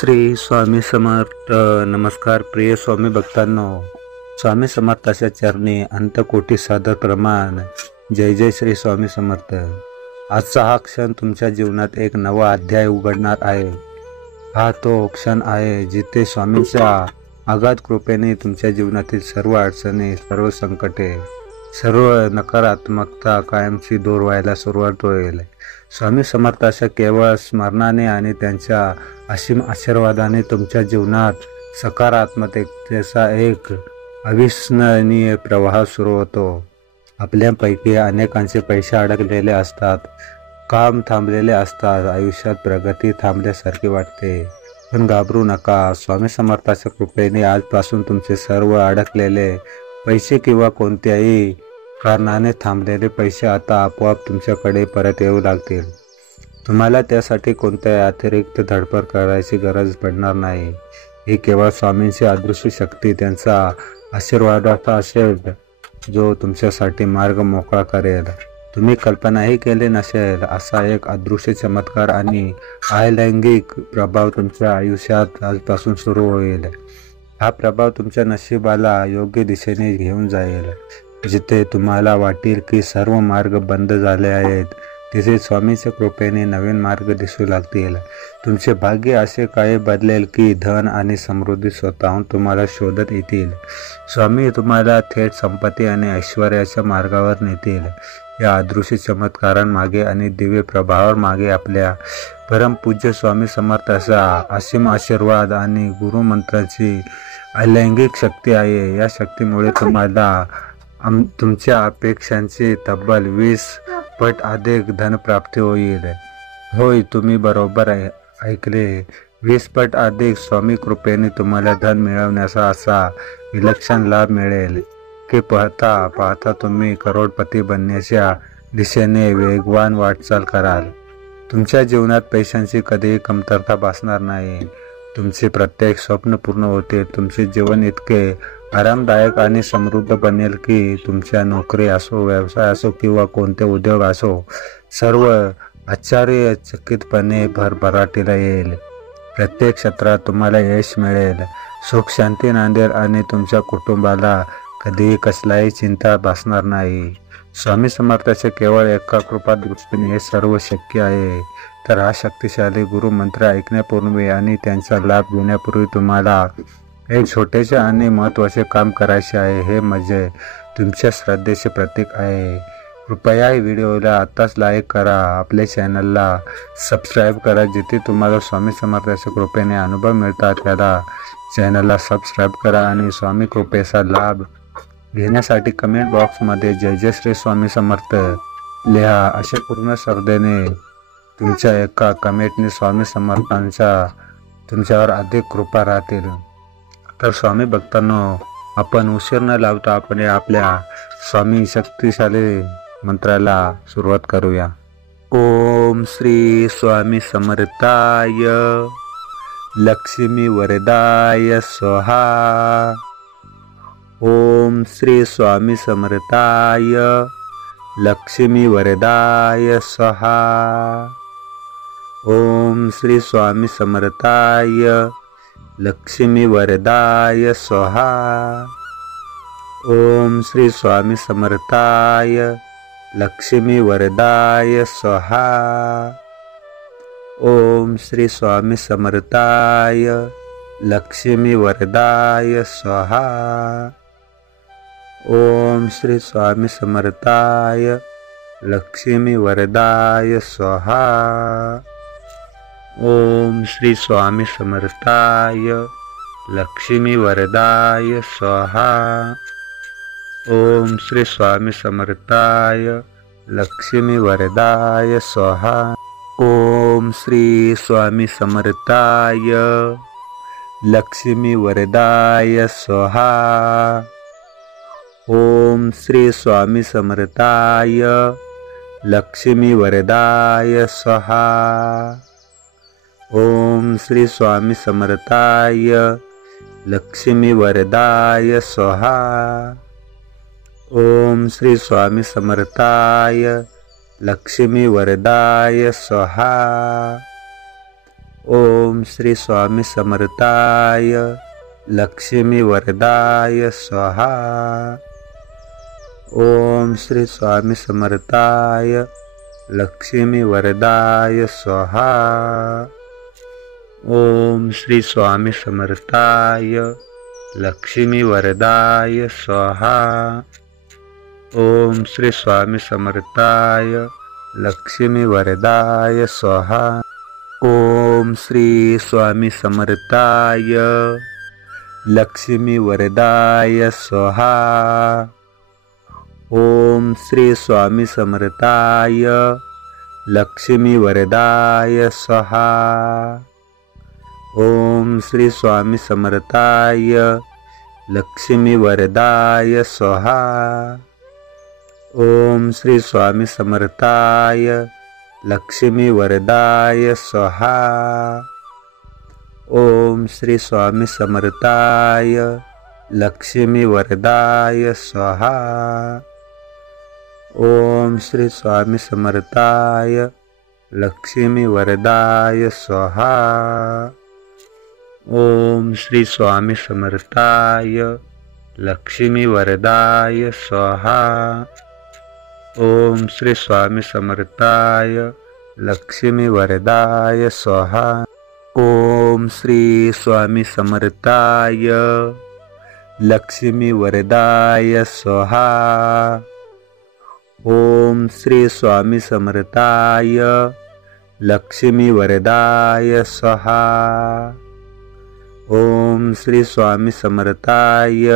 श्री स्वामी समर्थ. नमस्कार प्रिय स्वामी भक्तांनो. स्वामी समर्थाच्या चरणी अंतकोटी सादर प्रमाण. जय जय श्री स्वामी समर्थ. आजचा हा क्षण तुमच्या जीवनात एक नवा अध्याय उघडणार आहे. हा तो क्षण आहे जिथे स्वामींच्या अगाध कृपेने तुमच्या जीवनातील सर्व अडचणी, सर्व संकटे, सर्व नकारात्मकता कायमची दूर व्हायला सुरुवात होईल. स्वामी समर्थाच्या केवळ स्मरणाने आणि त्यांच्या असीम आशीर्वादाने तुमच्या जीवनात सकारात्मकतेचा एक अविस्मरणीय प्रवाह सुरू होतो. आपल्यापैकी अनेकांचे पैसे अडकलेले असतात, काम थांबलेले असतात, आयुष्यात प्रगती थांबल्यासारखी वाटते. पण घाबरू नका. स्वामी समर्थाच्या कृपेने आजपासून तुमचे सर्व अडकलेले पैसे किंवा कोणत्याही कारणाने थांबलेले पैसे आता आपोआप तुमच्याकडे परत येऊ लागतील. तुम्हाला त्यासाठी कोणत्याही अतिरिक्त धडपड करायची गरज पडणार नाही. ही केवळ स्वामींची अदृश्य शक्ती, त्यांचा आशीर्वादाचा असेल जो तुमच्यासाठी मार्ग मोकळा करेल. तुम्ही कल्पनाही केले नसेल असा एक अदृश्य चमत्कार आणि अलैंगिक प्रभाव तुमच्या आयुष्यात आजपासून सुरू होईल. हा प्रभाव तुमच्या नशिबाला योग्य दिशेने घेऊन जाईल. जिथे तुम्हाला वाटेल की सर्व मार्ग बंद झाले आहेत, तिथे स्वामींच्या कृपेने नवीन मार्ग दिसू लागतील. तुमचे भाग्य असे काही बदलेल की धन आणि समृद्धी स्वतःहून तुम्हाला शोधत येतील. स्वामी तुम्हाला थेट संपत्ती आणि ऐश्वर्याच्या मार्गावर नेतील. या अदृश्य चमत्कारांमागे आणि दिव्य प्रभावामागे आपल्या परमपूज्य स्वामी समर्थाचा असीम आशीर्वाद आणि गुरुमंत्राची अलैंगिक शक्ती आहे. या शक्तीमुळे तुम्हाला तुमच्या अपेक्षांची तब्बल 20 पट अधिक धनप्राप्ती होईल. होय, तुम्ही बरोबर ऐकले. 20 पट अधिक. स्वामी कृपेने तुम्हाला धन मिळवण्याचा असा विलक्षण लाभ मिळेल की पाहता पाहता तुम्ही करोडपती बनण्याच्या दिशेने वेगवान वाटचाल कराल. तुमच्या जीवनात पैशांची कधीही कमतरता भासणार नाही. तुमचे प्रत्येक स्वप्न पूर्ण होते. तुमचे जीवन इतके आरामदायक आणि समृद्ध बनेल की तुमच्या नोकरी असो, व्यवसाय असो किंवा कोणते उद्योग असो, सर्व आश्चर्यचकितपणे भरभराटीला येईल. प्रत्येक क्षेत्रात तुम्हाला यश मिळेल, सुख शांती नांदेल आणि तुमच्या कुटुंबाला कधीही कसलाही चिंता भासणार नाही. स्वामी समर्थाच्या केवळ एका कृपा दृष्टीने हे सर्व शक्य आहे. तर हा शक्तिशाली गुरुमंत्र ऐकण्यापूर्वी आणि त्यांचा लाभ घेण्यापूर्वी तुम्हाला एक छोटेसे आणि महत्त्वाचे काम करायचे आहे. हे म्हणजे तुमच्या श्रद्धेचे प्रतीक आहे. कृपया या व्हिडिओला आत्ताच लाईक करा, आपल्या चॅनलला सबस्क्राईब करा. जिथे तुम्हाला स्वामी समर्थाच्या कृपेने अनुभव मिळतात त्याला चॅनलला सबस्क्राईब करा आणि स्वामी कृपेचा लाभ घेण्यासाठी कमेंट बॉक्समध्ये जय जय श्री स्वामी समर्थ लिहा. अशा पूर्ण श्रद्धेने तुमच्या एका कमेंटने स्वामी समर्थांच्या तुमच्यावर अधिक कृपा राहतील. तर स्वामी भक्तांनो, आपण उशीर न लावता आपण आपल्या स्वामी शक्तिशाली मंत्राला सुरुवात करूया. ओम श्री स्वामी समर्थाय लक्ष्मी वरदाय स्वाहा. ओम श्री स्वामी समर्थाय लक्ष्मी वरदाय स्वाहा. ओम श्री स्वामी समर्थाय लक्ष्मी वरदाय स्वाहा. ओम श्री स्वामी समर्थाय लक्ष्मी वरदाय स्वाहा. ओम श्री स्वामी समर्थाय लक्ष्मी वरदाय स्वाहा. ओम श्री स्वामी समर्थाय लक्ष्मी वरदाय स्वाहा. ओम श्री स्वामी समर्थाय लक्ष्मी वरदाय स्वाहा. ओम श्री स्वामी समर्थाय लक्ष्मी वरदाय स्वाहा. ओम श्री स्वामी समर्थाय लक्ष्मी वरदाय स्वाहा. ओम श्री स्वामी समर्थाय लक्ष्मी वरदाय स्वाहा. ओम श्री स्वामी समर्थाय लक्ष्मी वरदाय स्वाहा. ओम श्री स्वामी समर्थाय लक्ष्मी वरदाय स्वाहा. ओम श्री स्वामी समर्थाय लक्ष्मी वरदाय स्वाहा। ओम श्री स्वामी समर्थाय लक्ष्मी वरदाय स्वाहा। ओम श्री स्वामी समर्थाय लक्ष्मी वरदाय स्वाहा। ओम श्री स्वामी समर्थाय लक्ष्मी वरदाय स्वाहा। ओम श्री स्वामी समर्थाय लक्ष्मी वरदाय स्वाहा। ओम श्री स्वामी समर्थाय लक्ष्मी वरदाय स्वाहा। ओम श्री स्वामी समर्थाय लक्ष्मी वरदाय स्वाहा। ओम श्री स्वामी समर्थाय लक्ष्मी वरदाय स्वाहा। ओम श्री स्वामी समर्थाय लक्ष्मी वरदाय स्वाहा। ओम श्री स्वामी समर्थाय लक्ष्मी वरदाय स्वाहा। ओम श्री स्वामी समर्थाय लक्ष्मी वरदाय स्वाहा। ओम श्री स्वामी समर्थाय लक्ष्मी वरदाय स्वाहा। ओम श्री स्वामी समर्थाय लक्ष्मी वरदाय स्वाहा। ओम श्री स्वामी समर्थाय लक्ष्मी वरदाय स्वाहा। ओम श्री स्वामी समर्थाय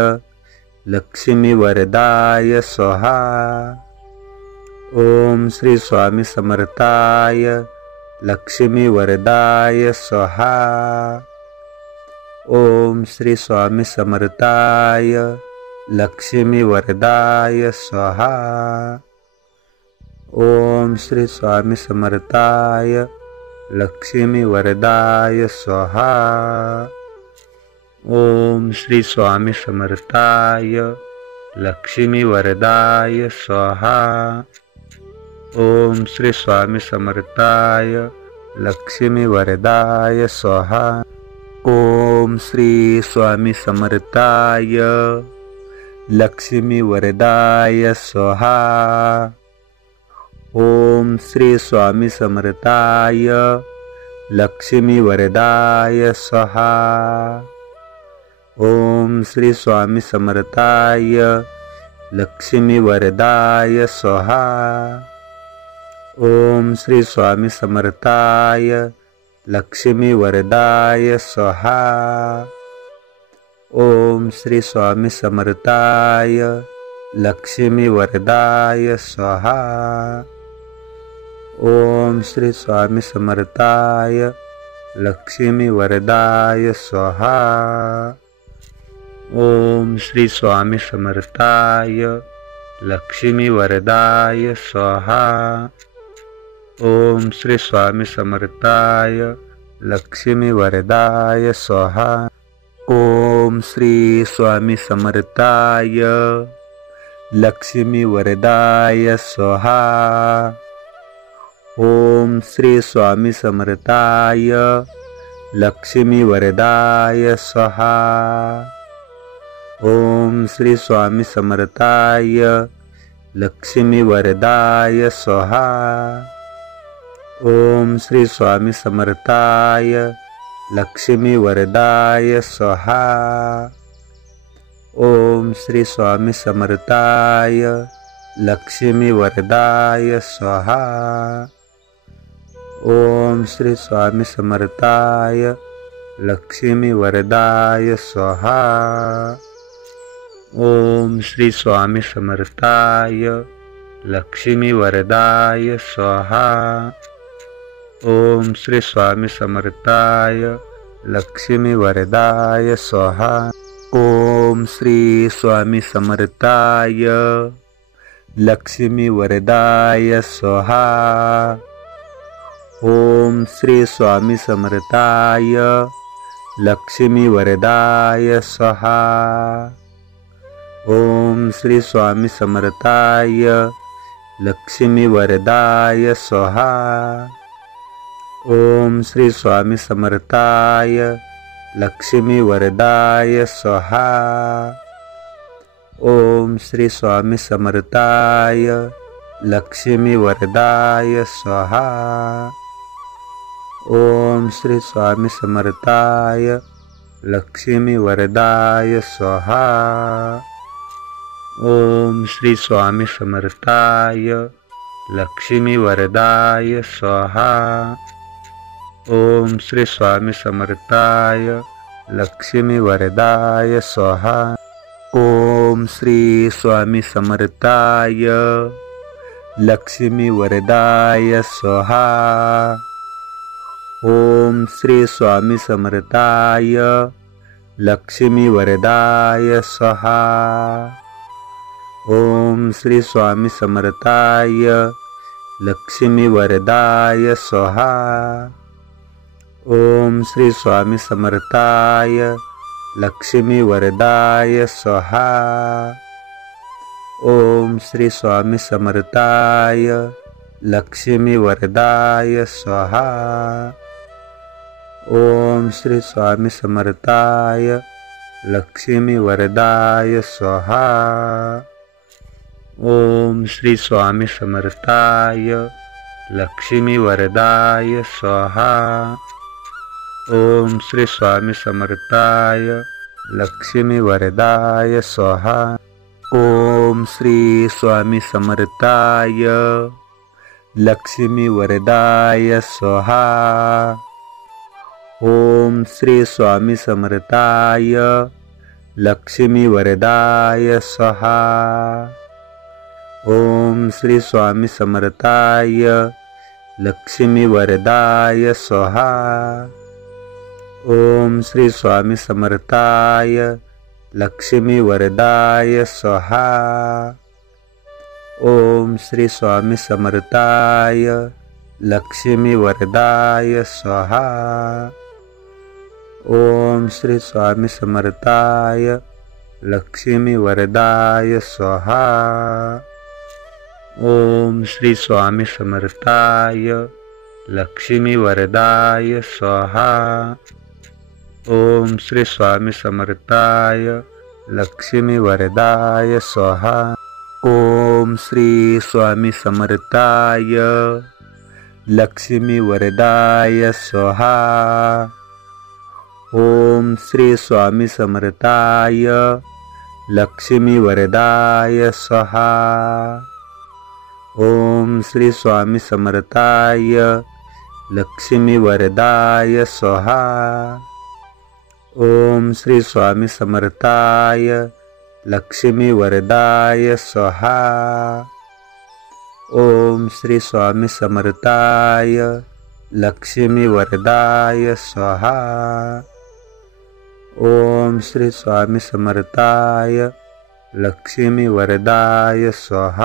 लक्ष्मी वरदाय स्वाहा। ओम श्री स्वामी समर्थाय लक्ष्मी वरदाय स्वाहा। ओम श्री स्वामी समर्थाय लक्ष्मी वरदाय स्वाहा। ओम श्री स्वामी समर्थाय लक्ष्मी वरदाय स्वाहा। ओम श्री स्वामी समर्थाय लक्ष्मी वरदाय स्वाहा। ओम श्री स्वामी समर्थाय लक्ष्मी वरदाय स्वाहा। ओम श्री स्वामी समर्थाय लक्ष्मी वरदाय स्वाहा। ओम श्री स्वामी समर्थाय लक्ष्मी वरदाय स्वाहा। ओम श्री स्वामी समर्थाय लक्ष्मी वरदाय स्वाहा। ओम श्री स्वामी समर्थाय लक्ष्मी वरदाय स्वाहा। ओम श्री स्वामी समर्थाय लक्ष्मी वरदाय स्वाहा। ओम श्री स्वामी समर्थाय लक्ष्मी वरदाय स्वाहा। ओम श्री स्वामी समर्थाय लक्ष्मी वरदाय स्वाहा। ओम श्री स्वामी समर्थाय लक्ष्मी वरदाय स्वाहा। ओम श्री स्वामी समर्थाय लक्ष्मी वरदाय स्वाहा। ओम श्री स्वामी समर्थाय लक्ष्मी वरदाय स्वाहा। ओम श्री स्वामी समर्थाय लक्ष्मी वरदाय स्वाहा। ओम श्री स्वामी समर्थाय लक्ष्मी वरदाय स्वाहा। ओम श्री स्वामी समर्थाय लक्ष्मी वरदाय स्वाहा। ओम श्री स्वामी समर्थाय लक्ष्मी वरदाय स्वाहा। ओम श्री स्वामी समर्थाय लक्ष्मी वरदाय स्वाहा। ओम श्री स्वामी समर्थाय लक्ष्मी वरदाय स्वाहा। ओम श्री स्वामी समर्थाय लक्ष्मी वरदाय स्वाहा। ओम श्री स्वामी समर्थाय लक्ष्मी वरदाय स्वाहा। ओम श्री स्वामी समर्थाय लक्ष्मी वरदाय स्वाहा। ओम श्री स्वामी समर्थाय लक्ष्मी वरदाय स्वाहा। ओम श्री स्वामी समर्थाय लक्ष्मी वरदाय स्वाहा। ओम श्री स्वामी समर्थाय लक्ष्मी वरदाय स्वाहा। ओम श्री स्वामी समर्थाय लक्ष्मी वरदाय स्वाहा। ओम श्री स्वामी समर्थाय लक्ष्मी वरदाय स्वाहा। ओम श्री स्वामी समर्थाय लक्ष्मी वरदाय स्वाहा। ओम श्री स्वामी समर्थाय लक्ष्मी वरदाय स्वाहा। ओम श्री स्वामी समर्थाय लक्ष्मी वरदाय स्वाहा। ओम श्री स्वामी समर्थाय लक्ष्मी वरदाय स्वाहा। ओम श्री स्वामी समर्थाय लक्ष्मी वरदाय स्वाहा। ओम श्री स्वामी समर्थाय लक्ष्मी वरदाय स्वाहा। ओम श्री स्वामी समर्थाय लक्ष्मी वरदाय स्वाहा। ओम श्री स्वामी समर्थाय लक्ष्मी वरदाय स्वाहा। ओम श्री स्वामी समर्थाय लक्ष्मी वरदाय स्वाहा। ओम श्री स्वामी समर्थाय लक्ष्मी वरदाय स्वाहा। ओम श्री स्वामी समर्थाय लक्ष्मी वरदाय स्वाहा। ओम श्री स्वामी समर्थाय लक्ष्मी वरदाय स्वाहा। ओम श्री स्वामी समर्थाय लक्ष्मी वरदाय स्वाहा। ओम श्री स्वामी समर्थाय लक्ष्मी वरदाय स्वाहा। ओम श्री स्वामी समर्थाय लक्ष्मी वरदाय स्वाहा। ओम श्री स्वामी समर्थाय लक्ष्मी वरदाय स्वाहा। ओम श्री स्वामी समर्थाय लक्ष्मी वरदाय स्वाहा। ओम श्री स्वामी समर्थाय लक्ष्मी वरदाय स्वाहा। ओम श्री स्वामी समर्थाय लक्ष्मी वरदाय स्वाहा। ओम श्री स्वामी समर्थाय लक्ष्मी वरदाय स्वाहा। ओम श्री स्वामी समर्थाय लक्ष्मी वरदाय स्वाहा।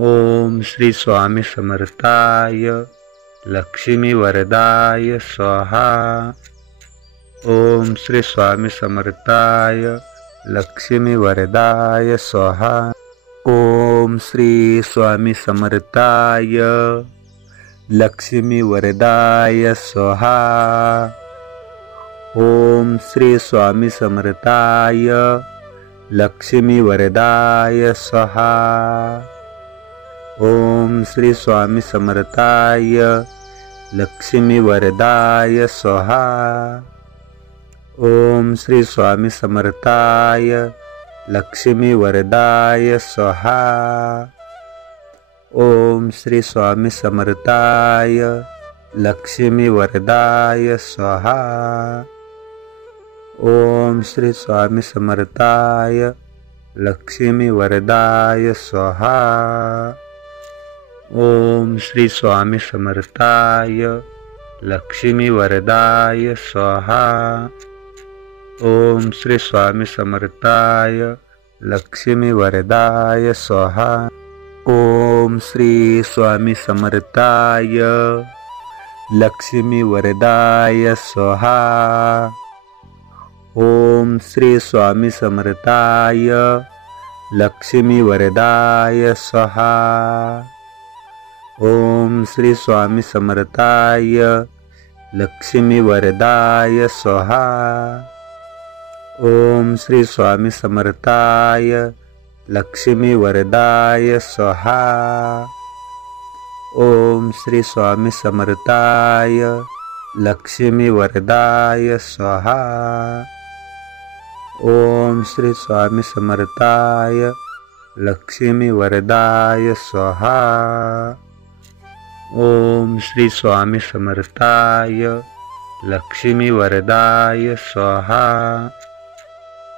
ओम श्री स्वामी समर्थाय लक्ष्मी वरदाय स्वाहा। ओम श्री स्वामी समर्थाय लक्ष्मी वरदाय स्वाहा। ओम श्री स्वामी समर्थाय लक्ष्मी वरदाय स्वाहा। ओम श्री स्वामी समर्थाय लक्ष्मी वरदाय स्वाहा। ओम श्री स्वामी समर्थाय लक्ष्मी वरदाय स्वाहा। ओम श्री स्वामी समर्थाय लक्ष्मी वरदाय स्वाहा। ओम श्री स्वामी समर्थाय लक्ष्मी वरदाय स्वाहा। ओम श्री स्वामी समर्थाय लक्ष्मी वरदाय स्वाहा। ओम श्री स्वामी समर्थाय लक्ष्मी वरदाय स्वाहा। ओम श्री स्वामी समर्थाय लक्ष्मी वरदाय स्वाहा। ओम श्री स्वामी समर्थाय लक्ष्मी वरदाय स्वाहा। ओम श्री स्वामी समर्थाय लक्ष्मी वरदाय स्वाहा। ओम श्री स्वामी समर्थाय लक्ष्मी वरदाय स्वाहा। ओम श्री स्वामी समर्थाय लक्ष्मी वरदाय स्वाहा। ओम श्री स्वामी समर्थाय लक्ष्मी वरदाय स्वाहा। ओम श्री स्वामी समर्थाय लक्ष्मी वरदाय स्वाहा। ओम श्री स्वामी समर्थाय लक्ष्मी वरदाय स्वाहा। ओम श्री स्वामी समर्थाय लक्ष्मी वरदाय स्वाहा।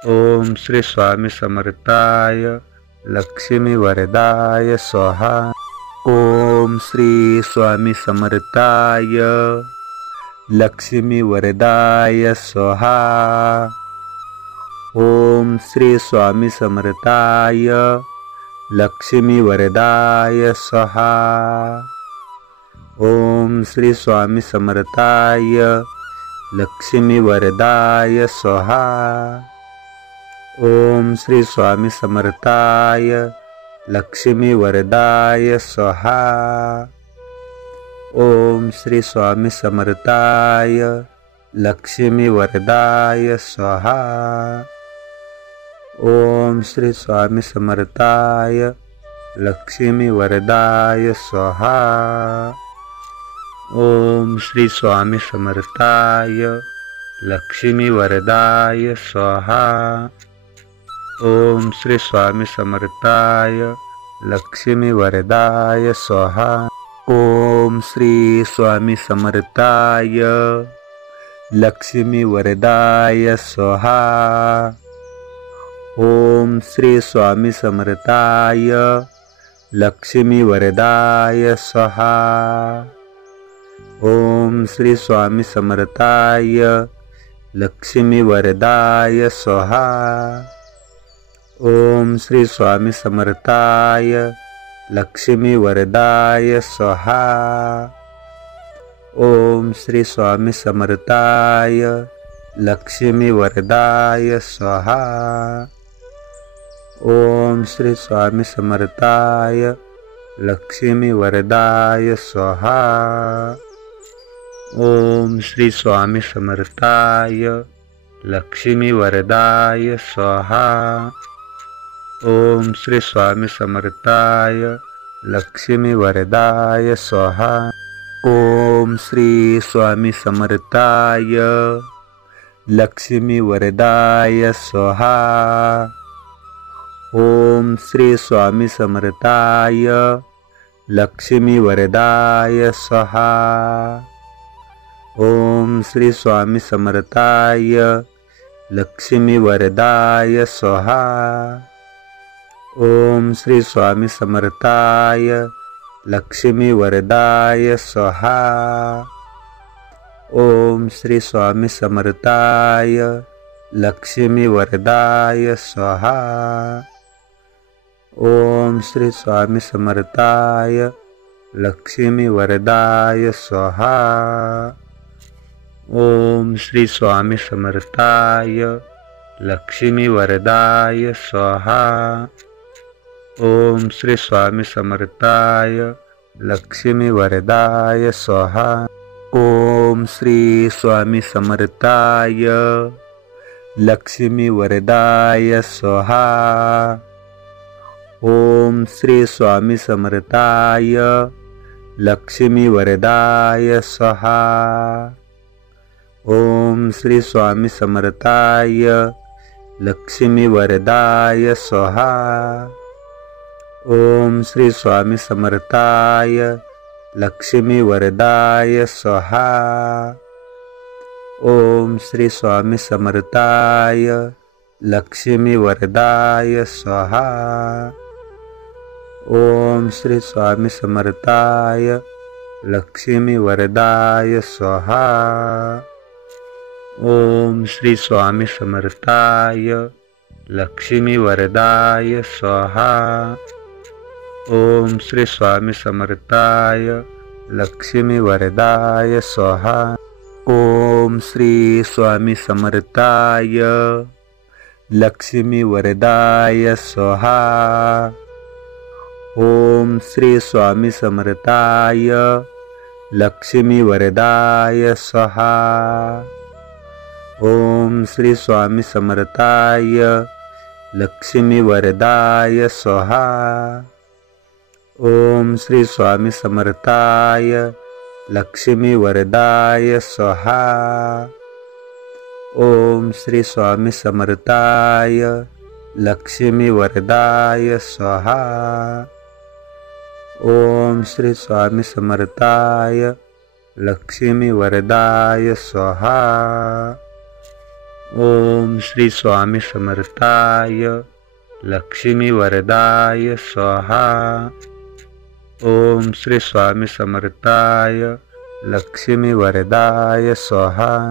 ओम श्री स्वामी समर्थाय लक्ष्मी वरदाय स्वाहा। ओम श्री स्वामी समर्थाय लक्ष्मी वरदाय स्वाहा। ओम श्री स्वामी समर्थाय लक्ष्मी वरदाय स्वाहा। ओम श्री स्वामी समर्थाय लक्ष्मी वरदाय स्वाहा। ओम श्री स्वामी समर्थाय लक्ष्मी वरदाय स्वाहा। ओम श्री स्वामी समर्थाय लक्ष्मी वरदाय स्वाहा। ओम श्री स्वामी समर्थाय लक्ष्मी वरदाय स्वाहा। ओम श्री स्वामी समर्थाय लक्ष्मी वरदाय स्वाहा। ओम श्री स्वामी समर्थाय लक्ष्मी वरदाय स्वाहा। ओम श्री स्वामी समर्थाय लक्ष्मी वरदाय स्वाहा। ओम श्री स्वामी समर्थाय लक्ष्मी वरदाय स्वाहा। ओम श्री स्वामी समर्थाय लक्ष्मी वरदाय स्वाहा। ओम श्री स्वामी समर्थाय लक्ष्मी वरदाय स्वाहा। ओम श्री स्वामी समर्थाय लक्ष्मी वरदाय स्वाहा। ओम श्री स्वामी समर्थाय लक्ष्मी वरदाय स्वाहा। ओम श्री स्वामी समर्थाय लक्ष्मी वरदाय स्वाहा। ओम श्री स्वामी समर्थाय लक्ष्मी वरदाय स्वाहा। ओम श्री स्वामी समर्थाय लक्ष्मी वरदाय स्वाहा। ओम श्री स्वामी समर्थाय लक्ष्मी वरदाय स्वाहा। ओम श्री स्वामी समर्थाय लक्ष्मी वरदाय स्वाहा। ओम श्री स्वामी समर्थाय लक्ष्मी वरदाय स्वाहा। ओम श्री स्वामी समर्थाय लक्ष्मी वरदाय स्वाहा। ओम श्री स्वामी समर्थाय लक्ष्मी वरदाय स्वाहा। ओम श्री स्वामी समर्थाय लक्ष्मी वरदाय स्वाहा। ओम श्री स्वामी समर्थाय लक्ष्मी वरदाय स्वाहा। ओम श्री स्वामी समर्थाय लक्ष्मी वरदाय स्वाहा। ओम श्री स्वामी समर्थाय लक्ष्मी वरदाय स्वाहा। ओम श्री स्वामी समर्थाय लक्ष्मी वरदाय स्वाहा। ओम श्री स्वामी समर्थाय लक्ष्मी वरदाय स्वाहा। ओम श्री स्वामी समर्थाय लक्ष्मी वरदाय स्वाहा। ओम श्री स्वामी समर्थाय लक्ष्मी वरदाय स्वाहा। ओम श्री स्वामी समर्थाय लक्ष्मी वरदाय स्वाहा। ओम श्री स्वामी समर्थाय लक्ष्मी वरदाय स्वाहा। ओम श्री स्वामी समर्थाय लक्ष्मी वरदाय स्वाहा। ओम श्री स्वामी समर्थाय लक्ष्मी वरदाय स्वाहा। ओम श्री स्वामी समर्थाय लक्ष्मी वरदाय स्वाहा। ओम श्री स्वामी समर्थाय लक्ष्मी वरदाय स्वाहा। ओम श्री स्वामी समर्थाय लक्ष्मी वरदाय स्वाहा। ओम श्री स्वामी समर्थाय लक्ष्मी वरदाय स्वाहा। ओम श्री स्वामी समर्थाय लक्ष्मी वरदाय स्वाहा। ओम श्री स्वामी समर्थाय लक्ष्मी वरदाय स्वाहा।